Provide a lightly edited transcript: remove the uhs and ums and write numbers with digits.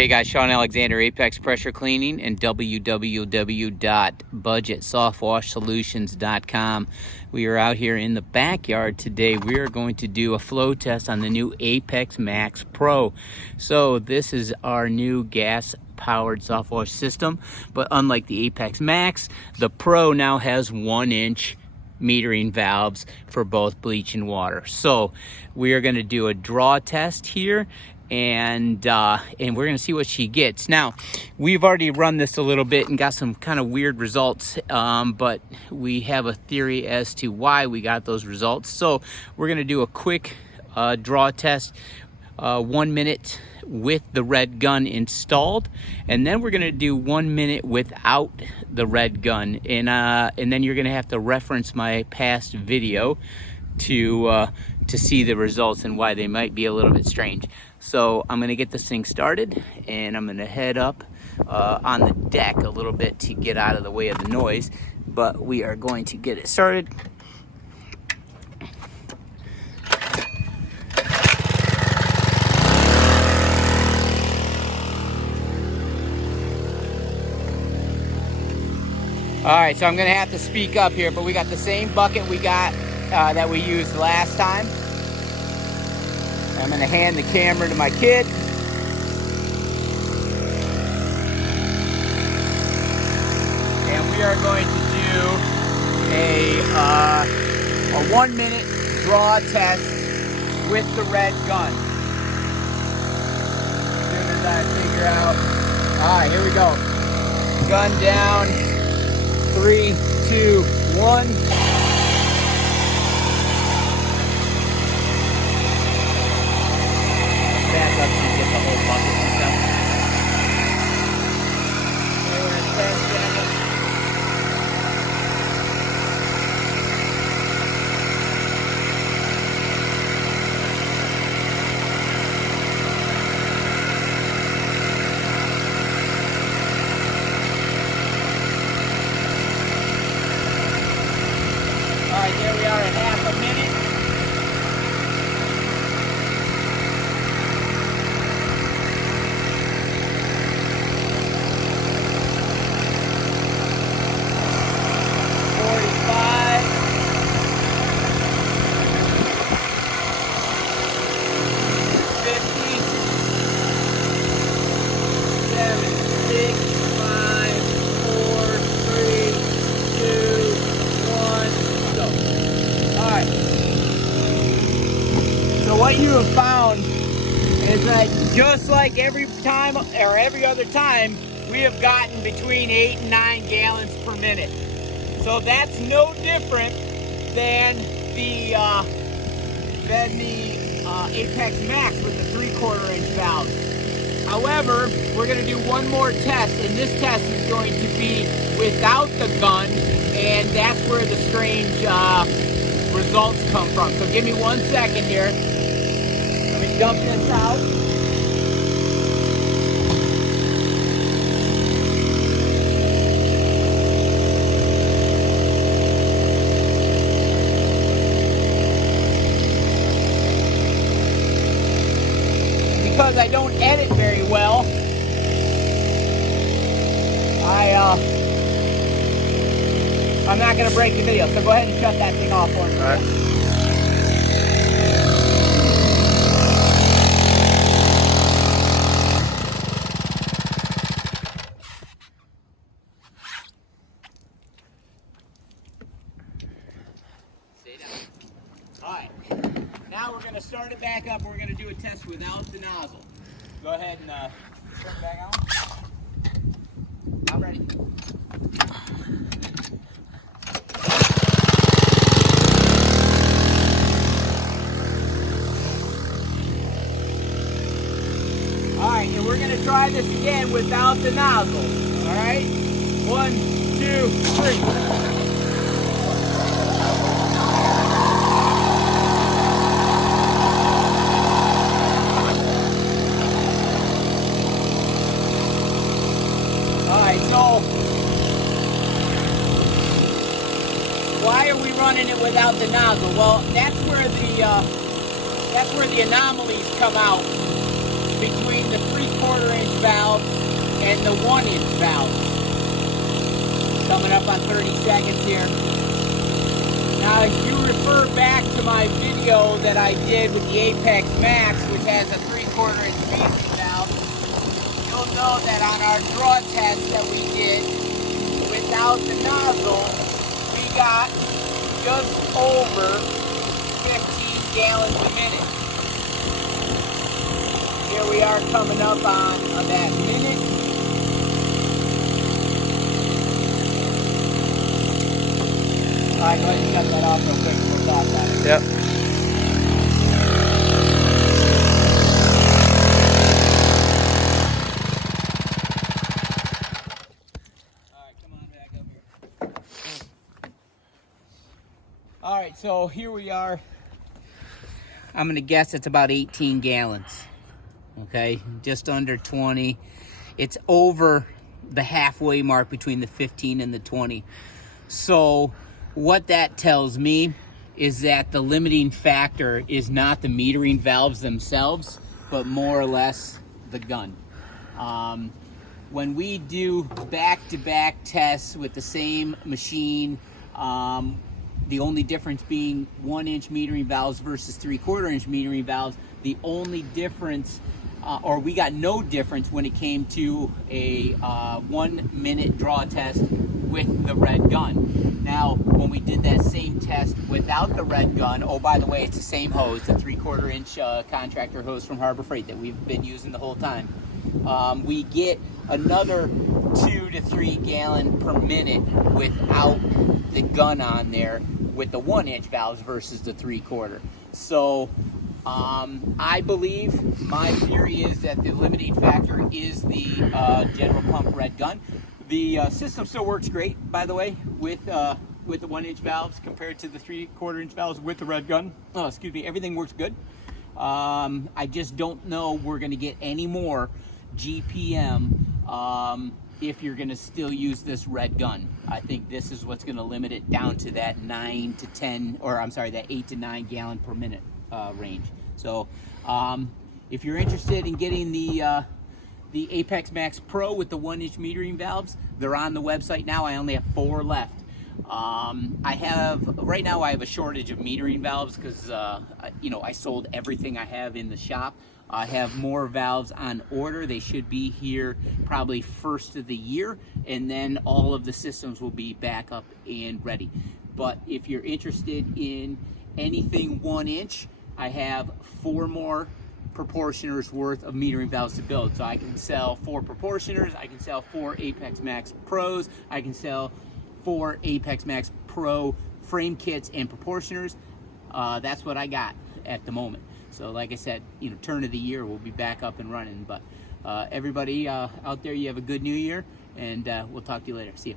Hey guys, Sean Alexander, Apex Pressure Cleaning, and www.budgetsoftwashsolutions.com. We are out here in the backyard today. We are going to do a flow test on the new Apex Max Pro. So this is our new gas-powered soft wash system, but unlike the Apex Max, the Pro now has 1-inch metering valves for both bleach and water. So we are going to do a draw test here, and we're going to see what she gets. Now, we've already run this a little bit and got some kind of weird results, but we have a theory as to why we got those results. So we're going to do a quick draw test, 1 minute with the red gun installed, and then we're going to do 1 minute without the red gun, and then you're going to have to reference my past video to see the results and why they might be a little bit strange. So I'm going to get this thing started, and I'm going to head up on the deck a little bit to get out of the way of the noise, but we are going to get it started. All right, so I'm gonna have to speak up here, but we got the same bucket we got that we used last time. I'm gonna hand the camera to my kid. And we are going to do a 1 minute draw test with the red gun. As soon as I figure out, all right, here we go. Gun down. 3, 2, 1. Back up and get the whole bucket and stuff. Okay, we're at 10 seconds. All right, there we are at half a minute. What you have found is that just like every time or every other time, we have gotten between 8 and 9 gallons per minute. So that's no different than the Apex Max with the 3/4 inch valve. However, we're going to do one more test, and this test is going to be without the gun, and that's where the strange results come from. So give me 1 second here. Let me dump this out. Because I don't edit very well, I'm not going to break the video. So go ahead and shut that thing off for me. All right. Alright, now we're going to start it back up and we're going to do a test without the nozzle. Go ahead and turn it back on. I'm ready. Alright, and we're going to try this again without the nozzle. Alright, 1, 2, 3. So, why are we running it without the nozzle? Well, that's where the anomalies come out. between the 3/4 inch valves and the 1 inch valves. Coming up on 30 seconds here. Now, if you refer back to my video that I did with the Apex Max, which has a 3/4 inch metering valve, you'll know that on our draw test that we did without the nozzle, we got just over 15 gallons a minute. Here we are coming up on that minute. All right, go ahead and shut that off real quick. We'll talk about it. Yep. All right, come on back up here. All right, so here we are. I'm gonna guess it's about 18 gallons. Okay, just under 20. It's over the halfway mark between the 15 and the 20. So what that tells me is that the limiting factor is not the metering valves themselves, but more or less the gun. When we do back-to-back tests with the same machine, the only difference being 1 inch metering valves versus 3/4 inch metering valves, the only difference, or we got no difference when it came to a 1 minute draw test with the red gun. Now, when we did that same test without the red gun, oh, by the way, it's the same hose, the 3/4 inch contractor hose from Harbor Freight that we've been using the whole time. We get another 2 to 3 gallon per minute without the gun on there with the 1 inch valves versus the 3/4. So I believe, my theory is that the limiting factor is the General Pump red gun. The system still works great, by the way, with the 1 inch valves compared to the 3/4 inch valves with the red gun. Oh, excuse me, everything works good. I just don't know we're gonna get any more GPM if you're gonna still use this red gun. I think this is what's gonna limit it down to that 9 to 10, or I'm sorry, that 8 to 9 gallon per minute range. So if you're interested in getting the Apex Max Pro with the 1 inch metering valves, they're on the website now. I only have 4 left. Right now I have a shortage of metering valves because I sold everything I have in the shop. I have more valves on order. They should be here probably first of the year, and then all of the systems will be back up and ready. But if you're interested in anything 1 inch, I have 4 more proportioners worth of metering valves to build. So I can sell 4 proportioners, I can sell 4 Apex Max Pros, I can sell 4 Apex Max Pro frame kits and proportioners. That's what I got at the moment. So like I said, turn of the year, we'll be back up and running. But everybody out there, you have a good new year, and we'll talk to you later. See you.